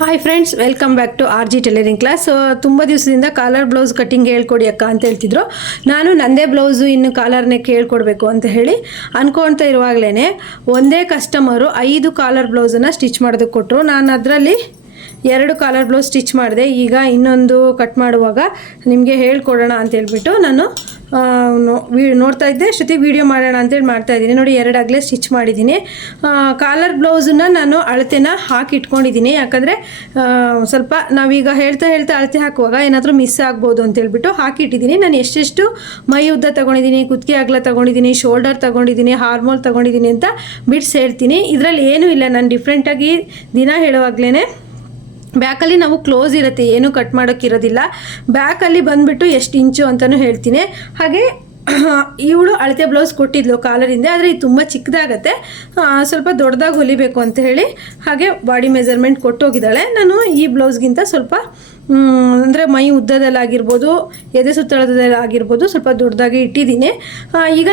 Hi friends, welcome back to RG tailoring class. ತುಂಬ ದಿವಸದಿಂದ collar blouse cutting ಹೇಳ್ಕೊಡಿ ಅಕ್ಕ ಅಂತ ಹೇಳ್ತಿದ್ರು. ನಾನು ನಂದೇ ಬ್ಲೌಸು ಇನ್ನು ಕಾಲರ್ ನೆಕ್ ಹೇಳ್ಕೊಡ್ಬೇಕು ಅಂತ ಹೇಳಿ ಅನ್ಕೊಳ್ತಾ ಇರುವಾಗಲೇ ಒಂದೇ ಕಸ್ಟಮರು 5 ಕಾಲರ್ ಬ್ಲೌಸನ್ನು ಸ್ಟಿಚ್ ಮಾಡೋದಕ್ಕೆ ಕೊಟ್ಟರು. ನಾನು ಅದರಲ್ಲಿ 2 ಕಾಲರ್ ಬ್ಲೌಸ್ ಸ್ಟಿಚ್ ಮಾಡಿದೆ. ಈಗ ಇನ್ನೊಂದು ಕಟ್ ಮಾಡುವಾಗ ನಿಮಗೆ ಹೇಳ್ಕೊಡೋಣ ಅಂತ ಹೇಳ್ಬಿಟ್ಟು ನಾನು ನೋಡ್ತಾ ಇದ್ದೆ. ಅಷ್ಟೊತ್ತಿಗೆ ವೀಡಿಯೋ ಮಾಡೋಣ ಅಂತೇಳಿ ಮಾಡ್ತಾಯಿದ್ದೀನಿ. ನೋಡಿ, 2 ಅಗಲೇ ಸ್ಟಿಚ್ ಮಾಡಿದ್ದೀನಿ. ಕಾಲರ್ ಬ್ಲೌಸನ್ನು ನಾನು ಅಳತೆನ ಹಾಕಿ ಇಟ್ಕೊಂಡಿದ್ದೀನಿ. ಯಾಕಂದರೆ ಸ್ವಲ್ಪ ನಾವೀಗ ಹೇಳ್ತಾ ಅಳತೆ ಹಾಕುವಾಗ ಏನಾದರೂ ಮಿಸ್ ಆಗ್ಬೋದು ಅಂತೇಳ್ಬಿಟ್ಟು ಹಾಕಿಟ್ಟಿದ್ದೀನಿ. ನಾನು ಎಷ್ಟೆಷ್ಟು ಮೈ ಉದ್ದ ತೊಗೊಂಡಿದ್ದೀನಿ, ಕುತ್ತಿಗೆ ಅಗಲ ತೊಗೊಂಡಿದ್ದೀನಿ, ಶೋಲ್ಡರ್ ತೊಗೊಂಡಿದ್ದೀನಿ, ಹಾರ್ಮೋಲ್ ತೊಗೊಂಡಿದ್ದೀನಿ ಅಂತ ಬಿಡ್ಸ್ ಹೇಳ್ತೀನಿ. ಇದರಲ್ಲಿ ಏನೂ ಇಲ್ಲ. ನಾನು ಡಿಫ್ರೆಂಟಾಗಿ ದಿನ ಹೇಳುವಾಗಲೇ ಬ್ಯಾಕಲ್ಲಿ ನಾವು ಕ್ಲೋಸ್ ಇರುತ್ತೆ, ಏನೂ ಕಟ್ ಮಾಡೋಕ್ಕಿರೋದಿಲ್ಲ. ಬ್ಯಾಕಲ್ಲಿ ಬಂದುಬಿಟ್ಟು ಎಷ್ಟು ಇಂಚು ಅಂತಲೂ ಹೇಳ್ತೀನಿ. ಹಾಗೆ ಇವಳು ಅಳತೆ ಬ್ಲೌಸ್ ಕೊಟ್ಟಿದ್ಲು ಕಾಲರಿಂದ, ಆದರೆ ಇದು ತುಂಬ ಚಿಕ್ಕದಾಗತ್ತೆ, ಸ್ವಲ್ಪ ದೊಡ್ಡದಾಗಿ ಹೊಲಿಬೇಕು ಅಂತ ಹೇಳಿ ಹಾಗೆ ಬಾಡಿ ಮೆಜರ್ಮೆಂಟ್ ಕೊಟ್ಟೋಗಿದ್ದಾಳೆ. ನಾನು ಈ ಬ್ಲೌಸ್ಗಿಂತ ಸ್ವಲ್ಪ ಅಂದರೆ ಮೈ ಉದ್ದದಲ್ಲಾಗಿರ್ಬೋದು, ಎದೆ ಸುತ್ತಳದಲ್ಲಾಗಿರ್ಬೋದು ಸ್ವಲ್ಪ ದೊಡ್ಡದಾಗಿ ಇಟ್ಟಿದ್ದೀನಿ. ಈಗ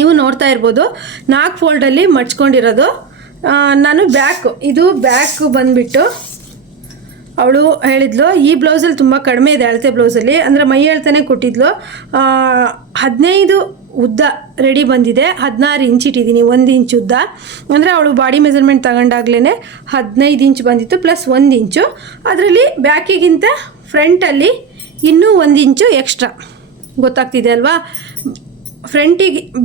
ನೀವು ನೋಡ್ತಾ ಇರ್ಬೋದು 4 ಫೋಲ್ಡಲ್ಲಿ ಮಡ್ಚ್ಕೊಂಡಿರೋದು. ನಾನು ಬ್ಯಾಕ್ ಬಂದುಬಿಟ್ಟು ಅವಳು ಹೇಳಿದ್ಲು ಈ ಬ್ಲೌಸಲ್ಲಿ ತುಂಬ ಕಡಿಮೆ ಇದೆ ಅಳತೆ ಬ್ಲೌಸಲ್ಲಿ, ಅಂದರೆ ಮೈ ಅಳತೆನೇ ಕೊಟ್ಟಿದ್ಲು. 15 ಉದ್ದ ರೆಡಿ ಬಂದಿದೆ, 16 ಇಂಚ್ ಇಟ್ಟಿದ್ದೀನಿ, 1 ಇಂಚ್ ಉದ್ದ. ಅಂದರೆ ಅವಳು ಬಾಡಿ ಮೆಜರ್ಮೆಂಟ್ ತಗೊಂಡಾಗ್ಲೇ 15 ಇಂಚ್ ಬಂದಿತ್ತು ಪ್ಲಸ್ 1 ಇಂಚು. ಅದರಲ್ಲಿ ಬ್ಯಾಕಿಗಿಂತ ಫ್ರಂಟಲ್ಲಿ ಇನ್ನೂ 1 ಇಂಚು ಎಕ್ಸ್ಟ್ರಾ. ಗೊತ್ತಾಗ್ತಿದೆ ಅಲ್ವಾ?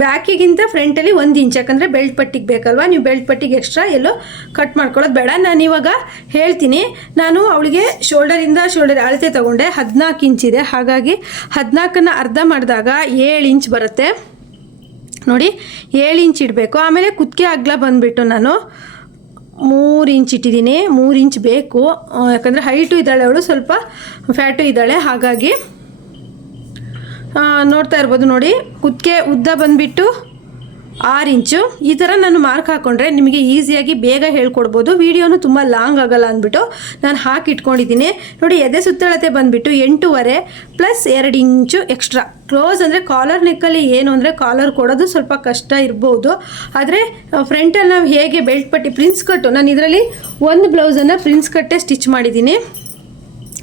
ಬ್ಯಾಕಿಗಿಂತ ಫ್ರಂಟಲ್ಲಿ 1 ಇಂಚ್, ಯಾಕಂದರೆ ಬೆಲ್ಟ್ ಪಟ್ಟಿಗೆ ಬೇಕಲ್ವಾ. ನೀವು ಬೆಲ್ಟ್ ಪಟ್ಟಿಗೆ ಎಕ್ಸ್ಟ್ರಾ ಎಲ್ಲೋ ಕಟ್ ಮಾಡ್ಕೊಳ್ಳೋದು ಬೇಡ. ನಾನು ಇವಾಗ ಹೇಳ್ತೀನಿ. ನಾನು ಅವಳಿಗೆ ಶೋಲ್ಡರ್ ಅಳತೆ ತೊಗೊಂಡೆ, 14 ಇಂಚಿದೆ. ಹಾಗಾಗಿ 14ನ್ನು ಅರ್ಧ ಮಾಡಿದಾಗ 7 ಇಂಚ್ ಬರುತ್ತೆ. ನೋಡಿ, 7 ಇಂಚ್ ಇಡಬೇಕು. ಆಮೇಲೆ ಕುತ್ತಿಗೆ ಅಗಲ ಬಂದುಬಿಟ್ಟು ನಾನು 3 ಇಂಚ್ ಇಟ್ಟಿದ್ದೀನಿ. 3 ಇಂಚ್ ಬೇಕು, ಯಾಕಂದರೆ ಹೈಟು ಇದ್ದಾಳೆ ಅವಳು, ಸ್ವಲ್ಪ ಫ್ಯಾಟು ಇದ್ದಾಳೆ. ಹಾಗಾಗಿ ನೋಡ್ತಾ ಇರ್ಬೋದು. ನೋಡಿ, ಕುತ್ತಿಗೆ ಉದ್ದ ಬಂದುಬಿಟ್ಟು 6 ಇಂಚು. ಈ ಥರ ನಾನು ಮಾರ್ಕ್ ಹಾಕ್ಕೊಂಡ್ರೆ ನಿಮಗೆ ಈಸಿಯಾಗಿ ಬೇಗ ಹೇಳ್ಕೊಡ್ಬೋದು, ವಿಡಿಯೋನು ತುಂಬ ಲಾಂಗ್ ಆಗೋಲ್ಲ ಅಂದ್ಬಿಟ್ಟು ನಾನು ಹಾಕಿ ಇಟ್ಕೊಂಡಿದ್ದೀನಿ. ನೋಡಿ, ಎದೆ ಸುತ್ತಳತೆ ಬಂದುಬಿಟ್ಟು 8.5 ಪ್ಲಸ್ 2 ಇಂಚು ಎಕ್ಸ್ಟ್ರಾ. ಕ್ಲೋಸ್ ಅಂದರೆ ಕಾಲರ್ ನೆಕ್ಕಲ್ಲಿ ಏನು ಅಂದರೆ ಕಾಲರ್ ಕೊಡೋದು ಸ್ವಲ್ಪ ಕಷ್ಟ ಇರ್ಬೋದು. ಆದರೆ ಫ್ರಂಟಲ್ಲಿ ನಾವು ಹೇಗೆ ಬೆಲ್ಟ್ ಪಟ್ಟಿ ಪ್ರಿನ್ಸ್ ಕಟ್ಟು, ನಾನು ಇದರಲ್ಲಿ ಒಂದು ಬ್ಲೌಸನ್ನು ಪ್ರಿನ್ಸ್ ಕಟ್ಟೇ ಸ್ಟಿಚ್ ಮಾಡಿದ್ದೀನಿ.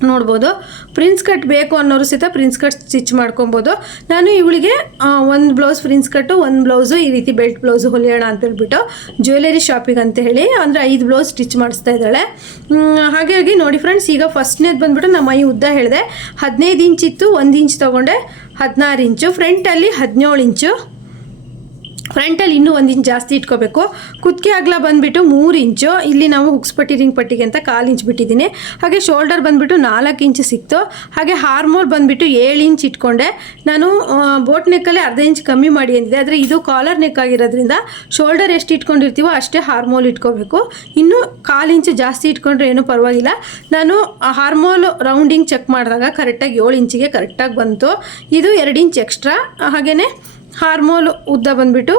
ನೋಡ್ಬೋದು, ಪ್ರಿನ್ಸ್ ಕಟ್ ಬೇಕು ಅನ್ನೋರು ಸಹಿತ ಪ್ರಿನ್ಸ್ ಕಟ್ ಸ್ಟಿಚ್ ಮಾಡ್ಕೊಬೋದು. ನಾನು ಇವಳಿಗೆ ಒಂದು ಬ್ಲೌಸ್ ಪ್ರಿನ್ಸ್ ಕಟ್ಟು, ಒಂದು ಬ್ಲೌಸು ಈ ರೀತಿ ಬೆಲ್ಟ್ ಬ್ಲೌಸು ಹೊಲಿಯೋಣ ಅಂತ ಹೇಳ್ಬಿಟ್ಟು ಜ್ಯುವೆಲರಿ ಶಾಪಿಗೆ ಅಂತ ಹೇಳಿ ಅಂದರೆ 5 ಬ್ಲೌಸ್ ಸ್ಟಿಚ್ ಮಾಡಿಸ್ತಾ ಇದ್ದಾಳೆ. ಹಾಗಾಗಿ ನೋಡಿ ಫ್ರೆಂಡ್ಸ್, ಈಗ ಫಸ್ಟ್ನೇದು ಬಂದುಬಿಟ್ಟು ನಮ್ಮ ಮೈ ಉದ್ದ ಹೇಳಿದೆ 15 ಇಂಚ್ ಇತ್ತು, 1 ಇಂಚ್ ತೊಗೊಂಡೆ 16 ಇಂಚು. ಫ್ರಂಟಲ್ಲಿ 17 ಇಂಚು, ಫ್ರಂಟಲ್ಲಿ ಇನ್ನೂ 1 ಇಂಚ್ ಜಾಸ್ತಿ ಇಟ್ಕೋಬೇಕು. ಕುತ್ತಿಗೆ ಅಗಲ ಬಂದುಬಿಟ್ಟು 3 ಇಂಚು. ಇಲ್ಲಿ ನಾವು ಹುಕ್ಸ್ ಪಟ್ಟಿ ರಿಂಗ್ ಪಟ್ಟಿಗೆ ಅಂತ 1/4 ಇಂಚ್ ಬಿಟ್ಟಿದ್ದೀನಿ. ಹಾಗೆ ಶೋಲ್ಡರ್ ಬಂದುಬಿಟ್ಟು 4 ಇಂಚ್ ಸಿಕ್ತು. ಹಾಗೆ ಹಾರ್ಮೋಲ್ ಬಂದುಬಿಟ್ಟು 7 ಇಂಚ್ ಇಟ್ಕೊಂಡೆ. ನಾನು ಬೋಟ್ ನೆಕ್ಕಲ್ಲಿ ಅರ್ಧ ಇಂಚ್ ಕಮ್ಮಿ ಮಾಡಿ ಅಂದಿದೆ, ಆದರೆ ಇದು ಕಾಲರ್ ನೆಕ್ ಆಗಿರೋದ್ರಿಂದ ಶೋಲ್ಡರ್ ಎಷ್ಟು ಇಟ್ಕೊಂಡಿರ್ತೀವೋ ಅಷ್ಟೇ ಹಾರ್ಮೋಲ್ ಇಟ್ಕೋಬೇಕು. ಇನ್ನೂ 1/4 ಇಂಚ್ ಜಾಸ್ತಿ ಇಟ್ಕೊಂಡ್ರೆ ಏನೂ ಪರವಾಗಿಲ್ಲ. ನಾನು ಹಾರ್ಮೋಲ್ ರೌಂಡಿಂಗ್ ಚೆಕ್ ಮಾಡಿದಾಗ ಕರೆಕ್ಟಾಗಿ 7 ಇಂಚಿಗೆ ಕರೆಕ್ಟಾಗಿ ಬಂತು. ಇದು 2 ಇಂಚ್ ಎಕ್ಸ್ಟ್ರಾ. ಹಾಗೆಯೇ ಹಾರ್ಮೋಲ್ ಉದ್ದ ಬಂದುಬಿಟ್ಟು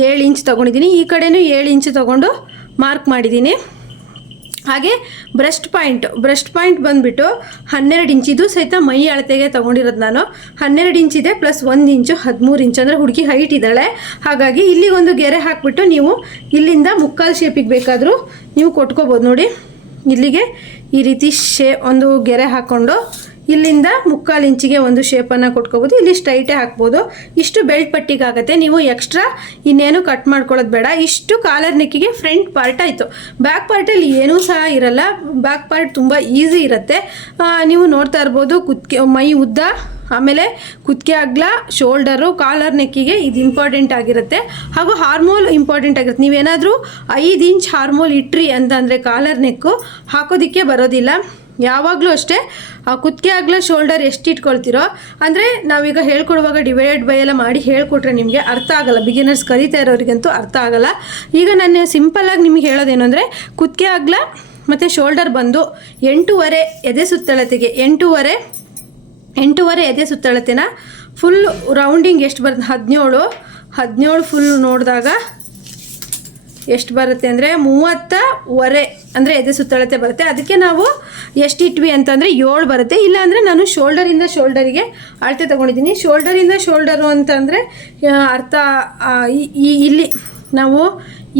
7 ಇಂಚ್ ತೊಗೊಂಡಿದ್ದೀನಿ. ಈ ಕಡೆಯೂ 7 ಇಂಚ್ ತೊಗೊಂಡು ಮಾರ್ಕ್ ಮಾಡಿದ್ದೀನಿ. ಹಾಗೆ ಬ್ರೆಸ್ಟ್ ಪಾಯಿಂಟ್ ಬಂದುಬಿಟ್ಟು 12 ಇಂಚ್. ಇದು ಸಹಿತ ಮೈ ಅಳತೆಗೆ ತೊಗೊಂಡಿರೋದು ನಾನು. 12 ಇಂಚ್ ಇದೆ ಪ್ಲಸ್ 1 ಇಂಚು 13 ಇಂಚ್. ಅಂದರೆ ಹುಡುಗಿ ಹೈಟ್ ಇದ್ದಾಳೆ. ಹಾಗಾಗಿ ಇಲ್ಲಿಗೊಂದು ಗೆರೆ ಹಾಕಿಬಿಟ್ಟು ನೀವು ಇಲ್ಲಿಂದ ಮುಕ್ಕಾಲು ಶೇಪಿಗೆ ಬೇಕಾದರೂ ನೀವು ಕೊಟ್ಕೋಬೋದು. ನೋಡಿ, ಇಲ್ಲಿಗೆ ಈ ರೀತಿ ಒಂದು ಗೆರೆ ಹಾಕ್ಕೊಂಡು ಇಲ್ಲಿಂದ 3/4 ಇಂಚಿಗೆ ಒಂದು ಶೇಪನ್ನು ಕೊಟ್ಕೋಬೋದು. ಇಲ್ಲಿ ಸ್ಟ್ರೈಟೇ ಹಾಕ್ಬೋದು. ಇಷ್ಟು ಬೆಲ್ಟ್ ಪಟ್ಟಿಗಾಗುತ್ತೆ. ನೀವು ಎಕ್ಸ್ಟ್ರಾ ಇನ್ನೇನು ಕಟ್ ಮಾಡ್ಕೊಳ್ಳೋದು ಬೇಡ. ಇಷ್ಟು ಕಾಲರ್ ನೆಕ್ಕಿಗೆ ಫ್ರಂಟ್ ಪಾರ್ಟ್ ಆಯಿತು. ಬ್ಯಾಕ್ ಪಾರ್ಟಲ್ಲಿ ಏನೂ ಸಹ ಇರಲ್ಲ. ಬ್ಯಾಕ್ ಪಾರ್ಟ್ ತುಂಬ ಈಸಿ ಇರುತ್ತೆ. ನೀವು ನೋಡ್ತಾ ಇರ್ಬೋದು, ಮೈ ಉದ್ದ, ಆಮೇಲೆ ಕುತ್ತಿಗೆ ಅಗಲ, ಶೋಲ್ಡರು, ಕಾಲರ್ ನೆಕ್ಕಿಗೆ ಇದು ಇಂಪಾರ್ಟೆಂಟ್ ಆಗಿರುತ್ತೆ. ಹಾಗೂ ಹಾರ್ಮೋಲ್ ಇಂಪಾರ್ಟೆಂಟ್ ಆಗಿರುತ್ತೆ. ನೀವೇನಾದರೂ 5 ಇಂಚ್ ಹಾರ್ಮೋಲ್ ಇಟ್ರಿ ಅಂತಂದರೆ ಕಾಲರ್ ನೆಕ್ಕು ಹಾಕೋದಕ್ಕೆ ಬರೋದಿಲ್ಲ. ಯಾವಾಗಲೂ ಅಷ್ಟೇ ಕುತ್ತಿಗೆ ಅಗಲ ಶೋಲ್ಡರ್ ಎಷ್ಟು ಇಟ್ಕೊಳ್ತೀರೋ, ಅಂದರೆ ನಾವೀಗ ಹೇಳ್ಕೊಡುವಾಗ ಡಿವೈಡೆಡ್ ಬೈ ಎಲ್ಲ ಮಾಡಿ ಹೇಳ್ಕೊಟ್ರೆ ನಿಮಗೆ ಅರ್ಥ ಆಗೋಲ್ಲ. ಬಿಗಿನರ್ಸ್ ಕಲಿತಾ ಇರೋರಿಗಂತೂ ಅರ್ಥ ಆಗೋಲ್ಲ. ಈಗ ನಾನು ಸಿಂಪಲ್ಲಾಗಿ ನಿಮಗೆ ಹೇಳೋದೇನು ಅಂದರೆ ಕುತ್ತಿಗೆ ಅಗಲ ಮತ್ತು ಶೋಲ್ಡರ್ ಬಂದು 8.5 ಎದೆ ಸುತ್ತಳತೆಗೆ 8.5 ಎದೆ ಸುತ್ತಳತೆನ ಫುಲ್ ರೌಂಡಿಂಗ್ ಎಷ್ಟು ಬರುತ್ತೆ 17 ಫುಲ್ ನೋಡಿದಾಗ ಎಷ್ಟು ಬರುತ್ತೆ ಅಂದರೆ 30.5 ಅಂದರೆ ಎದೆ ಸುತ್ತಳತೆ ಬರುತ್ತೆ. ಅದಕ್ಕೆ ನಾವು ಎಷ್ಟು ಇಟ್ವಿ ಅಂತಂದರೆ 7 ಬರುತ್ತೆ. ಇಲ್ಲಾಂದರೆ ನಾನು ಶೋಲ್ಡರಿಂದ ಶೋಲ್ಡರಿಗೆ ಅಳತೆ ತೊಗೊಂಡಿದ್ದೀನಿ. ಶೋಲ್ಡರಿಂದ ಶೋಲ್ಡರು ಅಂತಂದರೆ ಅರ್ಥ ಇಲ್ಲಿ ನಾವು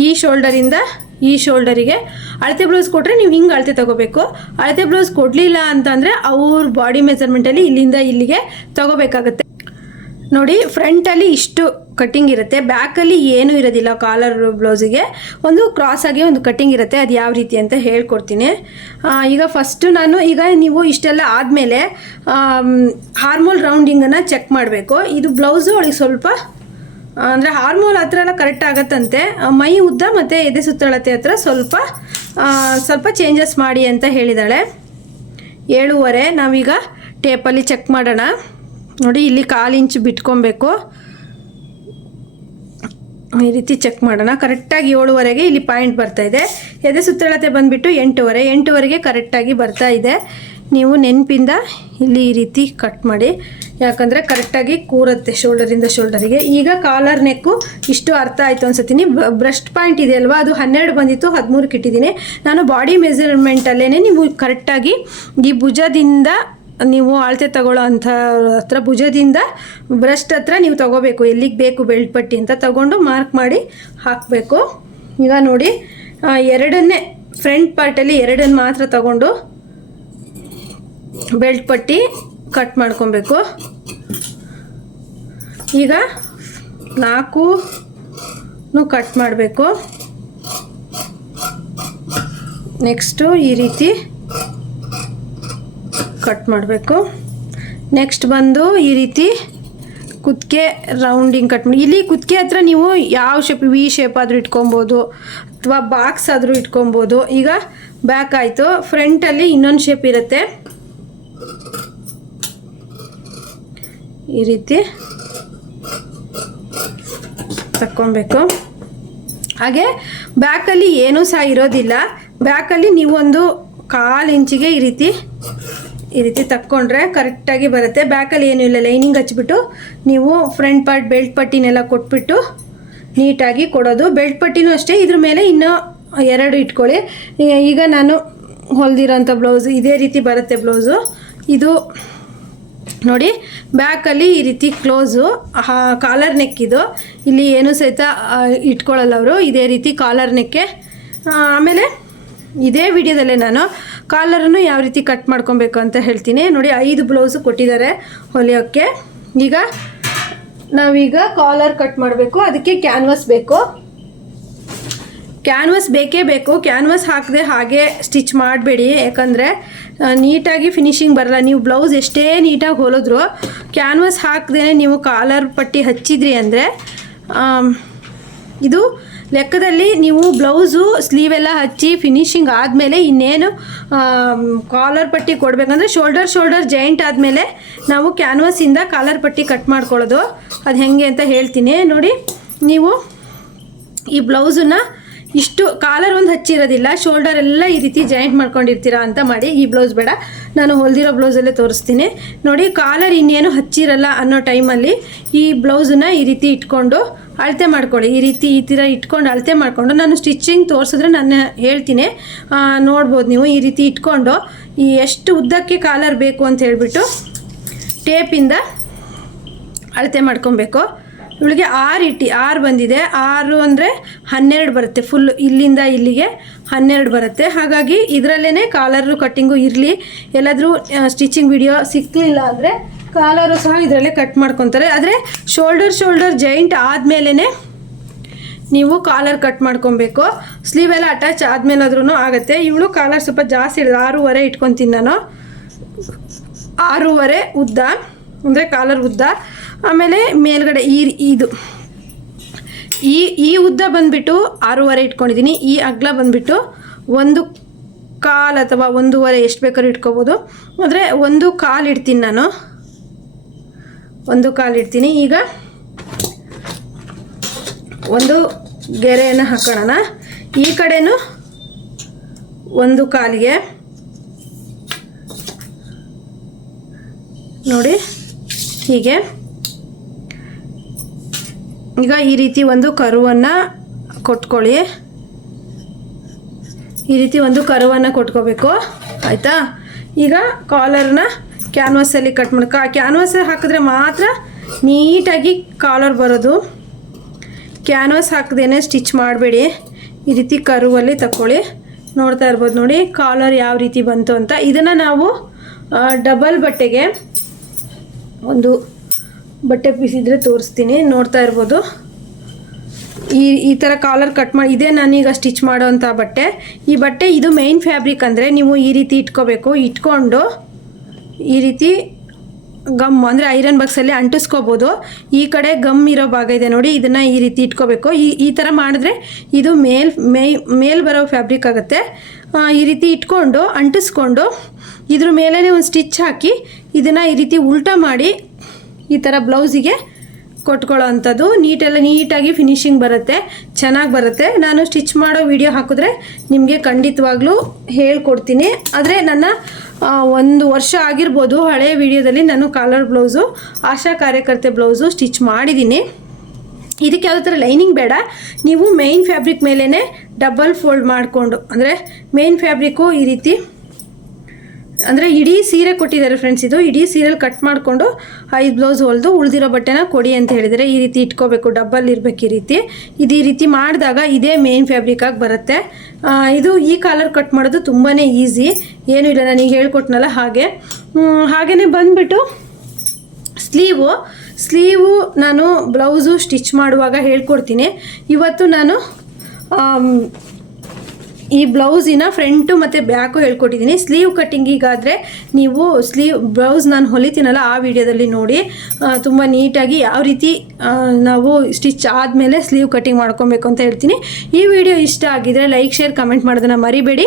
ಈ ಶೋಲ್ಡರಿಂದ ಈ ಶೋಲ್ಡರಿಗೆ ಅಳತೆ ಬ್ಲೌಸ್ ಕೊಟ್ಟರೆ ನೀವು ಹಿಂಗೆ ಅಳತೆ ತೊಗೋಬೇಕು. ಅಳತೆ ಬ್ಲೌಸ್ ಕೊಡಲಿಲ್ಲ ಅಂತಂದರೆ ಅವ್ರ ಬಾಡಿ ಮೆಜರ್ಮೆಂಟಲ್ಲಿ ಇಲ್ಲಿಂದ ಇಲ್ಲಿಗೆ ತೊಗೋಬೇಕಾಗತ್ತೆ. ನೋಡಿ, ಫ್ರಂಟಲ್ಲಿ ಇಷ್ಟು ಕಟ್ಟಿಂಗ್ ಇರುತ್ತೆ, ಬ್ಯಾಕಲ್ಲಿ ಏನೂ ಇರೋದಿಲ್ಲ. ಕಾಲರ್ ಬ್ಲೌಸಿಗೆ ಒಂದು ಕ್ರಾಸಾಗಿ ಒಂದು ಕಟ್ಟಿಂಗ್ ಇರುತ್ತೆ. ಅದು ಯಾವ ರೀತಿ ಅಂತ ಹೇಳ್ಕೊಡ್ತೀನಿ. ಈಗ ಫಸ್ಟು ಈಗ ನೀವು ಇಷ್ಟೆಲ್ಲ ಆದಮೇಲೆ ಹಾರ್ಮೋಲ್ ರೌಂಡಿಂಗನ್ನು ಚೆಕ್ ಮಾಡಬೇಕು. ಇದು ಬ್ಲೌಸು ಅವಳಿಗೆ ಸ್ವಲ್ಪ ಅಂದರೆ ಹಾರ್ಮೋಲ್ ಹತ್ರ ಎಲ್ಲ ಕರೆಕ್ಟ್ ಆಗತ್ತಂತೆ. ಮೈ ಉದ್ದ ಮತ್ತು ಎದೆ ಸುತ್ತಳತೆ ಹತ್ರ ಸ್ವಲ್ಪ ಚೇಂಜಸ್ ಮಾಡಿ ಅಂತ ಹೇಳಿದಾಳೆ. 7.5 ನಾವೀಗ ಟೇಪಲ್ಲಿ ಚೆಕ್ ಮಾಡೋಣ. ನೋಡಿ, ಇಲ್ಲಿ 1/4 ಇಂಚ್ ಬಿಟ್ಕೊಬೇಕು. ಈ ರೀತಿ ಚೆಕ್ ಮಾಡೋಣ. ಕರೆಕ್ಟಾಗಿ 7.5ಗೆ ಇಲ್ಲಿ ಪಾಯಿಂಟ್ ಬರ್ತಾಯಿದೆ. ಎದೆ ಸುತ್ತಳತೆ ಬಂದುಬಿಟ್ಟು 8.5. 8.5ಗೆ ಕರೆಕ್ಟಾಗಿ ಬರ್ತಾ ಇದೆ. ನೀವು ನೆನಪಿಂದ ಇಲ್ಲಿ ಈ ರೀತಿ ಕಟ್ ಮಾಡಿ, ಯಾಕಂದರೆ ಕರೆಕ್ಟಾಗಿ ಕೂರುತ್ತೆ ಶೋಲ್ಡರಿಂದ ಶೋಲ್ಡರಿಗೆ. ಈಗ ಕಾಲರ್ ನೆಕ್ಕು ಇಷ್ಟು ಅರ್ಥ ಆಯಿತು ಅನ್ಸುತ್ತೀನಿ. ಬ್ರೆಸ್ಟ್ ಪಾಯಿಂಟ್ ಇದೆ ಅಲ್ವಾ, ಅದು 12 ಬಂದಿತ್ತು, 13ಕ್ಕೆ ಇಟ್ಟಿದ್ದೀನಿ ನಾನು. ಬಾಡಿ ಮೆಜರ್ಮೆಂಟಲ್ಲೇ ನೀವು ಕರೆಕ್ಟಾಗಿ ಈ ಭುಜದಿಂದ ನೀವು ಅಳತೆ ತಗೊಳ್ಳೋ ಅಂಥ ಹತ್ರ ಭುಜದಿಂದ ಬ್ರೆಸ್ಟ್ ಹತ್ರ ನೀವು ತೊಗೋಬೇಕು. ಎಲ್ಲಿಗೆ ಬೇಕು ಬೆಲ್ಟ್ ಪಟ್ಟಿ ಅಂತ ತಗೊಂಡು ಮಾರ್ಕ್ ಮಾಡಿ ಹಾಕಬೇಕು. ಈಗ ನೋಡಿ, ಎರಡನ್ನೇ ಫ್ರಂಟ್ ಪಾರ್ಟಲ್ಲಿ 2 ಮಾತ್ರ ತಗೊಂಡು ಬೆಲ್ಟ್ ಪಟ್ಟಿ ಕಟ್ ಮಾಡ್ಕೊಬೇಕು. ಈಗ 4 ಕಟ್ ಮಾಡಬೇಕು. ನೆಕ್ಸ್ಟು ಈ ರೀತಿ ಕಟ್ ಮಾಡಬೇಕು. ನೆಕ್ಸ್ಟ್ ಬಂದು ಈ ರೀತಿ ಕುತ್ತಿಗೆ ರೌಂಡಿಂಗ್ ಕಟ್ ಮಾಡಿ. ಇಲ್ಲಿ ಕುತ್ತಿಗೆ ಹತ್ರ ನೀವು ಯಾವ ಶೇಪ್, ವಿ ಶೇಪ್ ಆದರೂ ಇಟ್ಕೊಬೋದು ಅಥವಾ ಬಾಕ್ಸ್ ಆದರೂ ಇಟ್ಕೊಬೋದು. ಈಗ ಬ್ಯಾಕ್ ಆಯಿತು. ಫ್ರಂಟಲ್ಲಿ ಇನ್ನೊಂದು ಶೇಪ್ ಇರುತ್ತೆ, ಈ ರೀತಿ ತಕ್ಕೊಬೇಕು. ಹಾಗೆ ಬ್ಯಾಕಲ್ಲಿ ಏನೂ ಸಹ ಇರೋದಿಲ್ಲ. ಬ್ಯಾಕಲ್ಲಿ ನೀವು ಒಂದು 1/4 ಇಂಚಿಗೆ ಈ ರೀತಿ ತಕ್ಕೊಂಡ್ರೆ ಕರೆಕ್ಟಾಗಿ ಬರುತ್ತೆ. ಬ್ಯಾಕಲ್ಲಿ ಏನೂ ಇಲ್ಲ, ಲೈನಿಂಗ್ ಹಚ್ಬಿಟ್ಟು ನೀವು ಫ್ರಂಟ್ ಪಾರ್ಟ್ ಬೆಲ್ಟ್ ಪಟ್ಟಿನೆಲ್ಲ ಕೊಟ್ಬಿಟ್ಟು ನೀಟಾಗಿ ಕೊಡೋದು. ಬೆಲ್ಟ್ ಪಟ್ಟಿನೂ ಅಷ್ಟೇ, ಇದ್ರ ಮೇಲೆ ಇನ್ನೂ 2 ಇಟ್ಕೊಳ್ಳಿ. ಈಗ ನಾನು ಹೊಲ್ದಿರೋಂಥ ಬ್ಲೌಸು ಇದೇ ರೀತಿ ಬರುತ್ತೆ ಬ್ಲೌಸು. ಇದು ನೋಡಿ, ಬ್ಯಾಕಲ್ಲಿ ಈ ರೀತಿ ಕ್ಲೋಸು, ಕಾಲರ್ ನೆಕ್ ಇದು. ಇಲ್ಲಿ ಏನೂ ಸಹಿತ ಇಟ್ಕೊಳ್ಳಲ್ಲ ಅವರು, ಇದೇ ರೀತಿ ಕಾಲರ್ ನೆಕ್ಕೆ. ಆಮೇಲೆ ಇದೇ ವಿಡಿಯೋದಲ್ಲೇ ನಾನು ಕಾಲರನ್ನು ಯಾವ ರೀತಿ ಕಟ್ ಮಾಡ್ಕೊಬೇಕು ಅಂತ ಹೇಳ್ತೀನಿ. ನೋಡಿ, 5 ಬ್ಲೌಸು ಕೊಟ್ಟಿದ್ದಾರೆ ಹೊಲಿಯೋಕ್ಕೆ. ಈಗ ನಾವೀಗ ಕಾಲರ್ ಕಟ್ ಮಾಡಬೇಕು. ಅದಕ್ಕೆ ಕ್ಯಾನ್ವಾಸ್ ಬೇಕು. ಕ್ಯಾನ್ವಾಸ್ ಬೇಕೇ ಬೇಕು. ಕ್ಯಾನ್ವಾಸ್ ಹಾಕದೆ ಹಾಗೆ ಸ್ಟಿಚ್ ಮಾಡಬೇಡಿ, ಯಾಕಂದರೆ ನೀಟಾಗಿ ಫಿನಿಶಿಂಗ್ ಬರಲ್ಲ. ನೀವು ಬ್ಲೌಸ್ ಎಷ್ಟೇ ನೀಟಾಗಿ ಹೊಲಿದ್ರು ಕ್ಯಾನ್ವಾಸ್ ಹಾಕದೇ ನೀವು ಕಾಲರ್ ಪಟ್ಟಿ ಹಚ್ಚಿದ್ರಿ ಅಂದರೆ ಇದು ಲೆಕ್ಕದಲ್ಲಿ ನೀವು ಬ್ಲೌಸು ಸ್ಲೀವೆಲ್ಲ ಹಚ್ಚಿ ಫಿನಿಶಿಂಗ್ ಆದಮೇಲೆ ಇನ್ನೇನು ಕಾಲರ್ ಪಟ್ಟಿ ಕೊಡಬೇಕಂದ್ರೆ ಶೋಲ್ಡರ್ ಜಾಯಿಂಟ್ ಆದಮೇಲೆ ನಾವು ಕ್ಯಾನ್ವಾಸಿಂದ ಕಾಲರ್ ಪಟ್ಟಿ ಕಟ್ ಮಾಡ್ಕೊಳ್ಳೋದು. ಅದು ಹೇಗೆ ಅಂತ ಹೇಳ್ತೀನಿ ನೋಡಿ. ನೀವು ಈ ಬ್ಲೌಸನ್ನು ಇಷ್ಟು ಕಾಲರ್ ಒಂದು ಹಚ್ಚಿರೋದಿಲ್ಲ, ಶೋಲ್ಡರ್ ಎಲ್ಲ ಈ ರೀತಿ ಜಾಯಿಂಟ್ ಮಾಡ್ಕೊಂಡಿರ್ತೀರಾ ಅಂತ ಮಾಡಿ. ಈ ಬ್ಲೌಸ್ ಬೇಡ, ನಾನು ಹೊಲ್ದಿರೋ ಬ್ಲೌಸಲ್ಲೇ ತೋರಿಸ್ತೀನಿ ನೋಡಿ. ಕಾಲರ್ ಇನ್ನೇನು ಹಚ್ಚಿರಲ್ಲ ಅನ್ನೋ ಟೈಮಲ್ಲಿ ಈ ಬ್ಲೌಸನ್ನ ಈ ರೀತಿ ಇಟ್ಕೊಂಡು ಅಳತೆ ಮಾಡ್ಕೊಳ್ಳಿ. ಈ ಥರ ಇಟ್ಕೊಂಡು ಅಳತೆ ಮಾಡಿಕೊಂಡು ನಾನು ಸ್ಟಿಚಿಂಗ್ ತೋರಿಸಿದ್ರೆ ನಾನು ಹೇಳ್ತೀನಿ, ನೋಡ್ಬೋದು ನೀವು. ಈ ರೀತಿ ಇಟ್ಕೊಂಡು ಈ ಎಷ್ಟು ಉದ್ದಕ್ಕೆ ಕಾಲರ್ ಬೇಕು ಅಂತ ಹೇಳಿಬಿಟ್ಟು ಟೇಪಿಂದ ಅಳತೆ ಮಾಡ್ಕೊಬೇಕು. ಇವಳಿಗೆ 6 ಬಂದಿದೆ. 6 ಅಂದರೆ 12 ಬರುತ್ತೆ. ಫುಲ್ ಇಲ್ಲಿಂದ ಇಲ್ಲಿಗೆ 12 ಬರುತ್ತೆ. ಹಾಗಾಗಿ ಇದರಲ್ಲೇ ಕಾಲರು ಕಟ್ಟಿಂಗು ಇರಲಿ. ಎಲ್ಲಾದರೂ ಸ್ಟಿಚಿಂಗ್ ವಿಡಿಯೋ ಸಿಕ್ಕಲಿಲ್ಲ ಅಂದರೆ ಕಾಲರು ಸಹ ಇದರಲ್ಲೇ ಕಟ್ ಮಾಡ್ಕೊತಾರೆ. ಆದರೆ ಶೋಲ್ಡರ್ ಜಾಯಿಂಟ್ ಆದಮೇಲೆ ನೀವು ಕಾಲರ್ ಕಟ್ ಮಾಡ್ಕೊಬೇಕು. ಸ್ಲೀವ್ ಎಲ್ಲ ಅಟ್ಯಾಚ್ ಆದಮೇಲಾದ್ರೂ ಆಗುತ್ತೆ. ಇವಳು ಕಾಲರ್ ಸ್ವಲ್ಪ ಜಾಸ್ತಿ ಹಿಡಿದು 6.5 ಇಟ್ಕೊತೀನಿ ನಾನು. 6.5 ಉದ್ದ ಅಂದರೆ ಕಾಲರ್ ಉದ್ದ. ಆಮೇಲೆ ಮೇಲ್ಗಡೆ ಇದು ಈ ಉದ್ದ ಬಂದುಬಿಟ್ಟು 6.5 ಇಟ್ಕೊಂಡಿದ್ದೀನಿ. ಈ ಅಗಲ ಬಂದುಬಿಟ್ಟು 1/4 ಅಥವಾ 1.5 ಎಷ್ಟು ಬೇಕಾದ್ರೂ ಇಟ್ಕೋಬೋದು. ಆದರೆ 1/4 ಇಡ್ತೀನಿ ನಾನು, 1/4 ಇಡ್ತೀನಿ. ಈಗ ಒಂದು ಗೆರೆಯನ್ನು ಹಾಕೋಣ. ಈ ಕಡೆನೂ 1/4ಗೆ ನೋಡಿ ಹೀಗೆ. ಈಗ ಈ ರೀತಿ ಒಂದು ಕರುವನ್ನು ಕೊಟ್ಕೊಳ್ಳಿ. ಈ ರೀತಿ ಒಂದು ಕರುವನ್ನು ಕೊಟ್ಕೋಬೇಕು, ಆಯಿತಾ. ಈಗ ಕಾಲರ್ನ ಕ್ಯಾನ್ವಾಸಲ್ಲಿ ಕಟ್ ಮಾಡಿ ಕ್ಯಾನ್ವಾಸ್ ಹಾಕಿದ್ರೆ ಮಾತ್ರ ನೀಟಾಗಿ ಕಾಲರ್ ಬರೋದು. ಕ್ಯಾನ್ವಾಸ್ ಹಾಕದೇನೆ ಸ್ಟಿಚ್ ಮಾಡಬೇಡಿ. ಈ ರೀತಿ ಕರುವಲ್ಲಿ ತಗೊಳ್ಳಿ. ನೋಡ್ತಾ ಇರ್ಬೋದು ನೋಡಿ ಕಾಲರ್ ಯಾವ ರೀತಿ ಬಂತು ಅಂತ. ಇದನ್ನು ನಾವು ಡಬಲ್ ಬಟ್ಟೆಗೆ ಒಂದು ಬಟ್ಟೆ ಪೀಸ್ ಇದ್ದರೆ ತೋರಿಸ್ತೀನಿ. ನೋಡ್ತಾ ಇರ್ಬೋದು ಈ ಥರ ಕಾಲರ್ ಕಟ್ ಮಾಡಿ, ಇದೇ ನಾನೀಗ ಸ್ಟಿಚ್ ಮಾಡೋವಂಥ ಬಟ್ಟೆ. ಈ ಬಟ್ಟೆ ಇದು ಮೇನ್ ಫ್ಯಾಬ್ರಿಕ್ ಅಂದರೆ ನೀವು ಈ ರೀತಿ ಇಟ್ಕೋಬೇಕು. ಇಟ್ಕೊಂಡು ಈ ರೀತಿ ಗಮ್ ಅಂದರೆ ಐರನ್ ಬಾಕ್ಸಲ್ಲಿ ಅಂಟಿಸ್ಕೋಬೋದು. ಈ ಕಡೆ ಗಮ್ ಇರೋ ಭಾಗ ಇದೆ ನೋಡಿ, ಇದನ್ನು ಈ ರೀತಿ ಇಟ್ಕೋಬೇಕು. ಈ ಥರ ಮಾಡಿದ್ರೆ ಇದು ಮೇಲ್ ಬರೋ ಫ್ಯಾಬ್ರಿಕ್ ಆಗುತ್ತೆ. ಈ ರೀತಿ ಇಟ್ಕೊಂಡು ಅಂಟಿಸ್ಕೊಂಡು ಇದ್ರ ಮೇಲೇ ಒಂದು ಸ್ಟಿಚ್ ಹಾಕಿ ಇದನ್ನು ಈ ರೀತಿ ಉಲ್ಟಾ ಮಾಡಿ ಈ ಥರ ಬ್ಲೌಸಿಗೆ ಕೊಟ್ಕೊಳ್ಳೋ ಅಂಥದ್ದು. ನೀಟಾಗಿ ಫಿನಿಶಿಂಗ್ ಬರುತ್ತೆ, ಚೆನ್ನಾಗಿ ಬರುತ್ತೆ. ನಾನು ಸ್ಟಿಚ್ ಮಾಡೋ ವಿಡಿಯೋ ಹಾಕಿದ್ರೆ ನಿಮಗೆ ಖಂಡಿತವಾಗ್ಲೂ ಹೇಳ್ಕೊಡ್ತೀನಿ. ಆದರೆ ನನ್ನ 1 ವರ್ಷ ಆಗಿರ್ಬೋದು ಹಳೆಯ ವಿಡಿಯೋದಲ್ಲಿ ನಾನು ಕಾಲರ್ ಬ್ಲೌಸು, ಆಶಾ ಕಾರ್ಯಕರ್ತೆ ಬ್ಲೌಸು ಸ್ಟಿಚ್ ಮಾಡಿದ್ದೀನಿ. ಇದಕ್ಕೆ ಯಾವುದೇ ಥರ ಲೈನಿಂಗ್ ಬೇಡ. ನೀವು ಮೇನ್ ಫ್ಯಾಬ್ರಿಕ್ ಮೇಲೇ ಡಬಲ್ ಫೋಲ್ಡ್ ಮಾಡಿಕೊಂಡು, ಅಂದರೆ ಮೇನ್ ಫ್ಯಾಬ್ರಿಕ್ಕು ಈ ರೀತಿ ಅಂದರೆ ಇಡೀ ಸೀರೆ ಕೊಟ್ಟಿದ್ದಾರೆ ಫ್ರೆಂಡ್ಸ್. ಇದು ಇಡೀ ಸೀರೆಯಲ್ಲಿ ಕಟ್ ಮಾಡಿಕೊಂಡು 5 ಬ್ಲೌಸ್ ಹೊಲಿದು ಉಳಿದಿರೋ ಬಟ್ಟೆನ ಕೊಡಿ ಅಂತ ಹೇಳಿದರೆ ಈ ರೀತಿ ಇಟ್ಕೋಬೇಕು. ಡಬ್ಬಲ್ ಇರಬೇಕು ಈ ರೀತಿ. ಈ ರೀತಿ ಮಾಡಿದಾಗ ಇದೇ ಮೇನ್ ಫ್ಯಾಬ್ರಿಕಾಗಿ ಬರುತ್ತೆ. ಇದು ಈ ಕಾಲರ್ ಕಟ್ ಮಾಡೋದು ತುಂಬಾ ಈಸಿ, ಏನೂ ಇಲ್ಲ, ನಾನು ಈಗ ಹೇಳ್ಕೊಟ್ನಲ್ಲ ಹಾಗೆಯೇ ಬಂದುಬಿಟ್ಟು ಸ್ಲೀವು ನಾನು ಬ್ಲೌಸು ಸ್ಟಿಚ್ ಮಾಡುವಾಗ ಹೇಳ್ಕೊಡ್ತೀನಿ. ಇವತ್ತು ನಾನು ಈ ಬ್ಲೌಸಿನ ಫ್ರಂಟು ಮತ್ತು ಬ್ಯಾಕು ಹೇಳ್ಕೊಟ್ಟಿದ್ದೀನಿ. ಸ್ಲೀವ್ ಕಟ್ಟಿಂಗಿಗಾದರೆ ನೀವು ಬ್ಲೌಸ್ ನಾನು ಹೊಲಿತೀನಲ್ಲ ಆ ವಿಡಿಯೋದಲ್ಲಿ ನೋಡಿ ತುಂಬ ನೀಟಾಗಿ ಯಾವ ರೀತಿ ನಾವು ಸ್ಟಿಚ್ ಆದಮೇಲೆ ಸ್ಲೀವ್ ಕಟ್ಟಿಂಗ್ ಮಾಡ್ಕೊಬೇಕು ಅಂತ ಹೇಳ್ತೀನಿ. ಈ ವಿಡಿಯೋ ಇಷ್ಟ ಆಗಿದರೆ ಲೈಕ್, ಶೇರ್, ಕಮೆಂಟ್ ಮಾಡೋದನ್ನು ಮರಿಬೇಡಿ.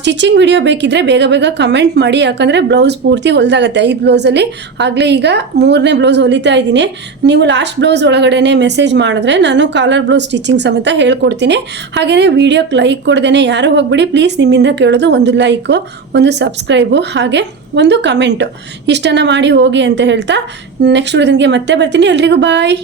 ಸ್ಟಿಚಿಂಗ್ ವಿಡಿಯೋ ಬೇಕಿದ್ದರೆ ಬೇಗ ಕಮೆಂಟ್ ಮಾಡಿ, ಯಾಕಂದರೆ ಬ್ಲೌಸ್ ಪೂರ್ತಿ ಹೊಲಿದಾಗುತ್ತೆ. 5 ಬ್ಲೌಸಲ್ಲಿ ಆಗಲೇ ಈಗ 3ನೇ ಬ್ಲೌಸ್ ಹೊಲಿತಾ ಇದ್ದೀನಿ. ನೀವು ಲಾಸ್ಟ್ ಬ್ಲೌಸ್ ಒಳಗಡೆ ಮೆಸೇಜ್ ಮಾಡಿದ್ರೆ ನಾನು ಕಾಲರ್ ಬ್ಲೌಸ್ ಸ್ಟಿಚಿಂಗ್ ಸಮೇತ ಹೇಳ್ಕೊಡ್ತೀನಿ. ಹಾಗೆಯೇ ವಿಡಿಯೋಕ್ಕೆ ಲೈಕ್ ಕೊಡ್ದೇನೆ ಯಾರು ಹೋಗ್ಬಿಡಿ ಪ್ಲೀಸ್. ನಿಮ್ಮಿಂದ ಕೇಳೋದು ಒಂದು ಲೈಕು, ಒಂದು ಸಬ್ಸ್ಕ್ರೈಬು, ಹಾಗೆ ಒಂದು ಕಮೆಂಟು, ಇಷ್ಟನ್ನು ಮಾಡಿ ಹೋಗಿ ಅಂತ ಹೇಳ್ತಾ ನೆಕ್ಸ್ಟ್ ವಿಡಿಯೋಗೆ ಮತ್ತೆ ಬರ್ತೀನಿ. ಎಲ್ರಿಗೂ ಬಾಯ್.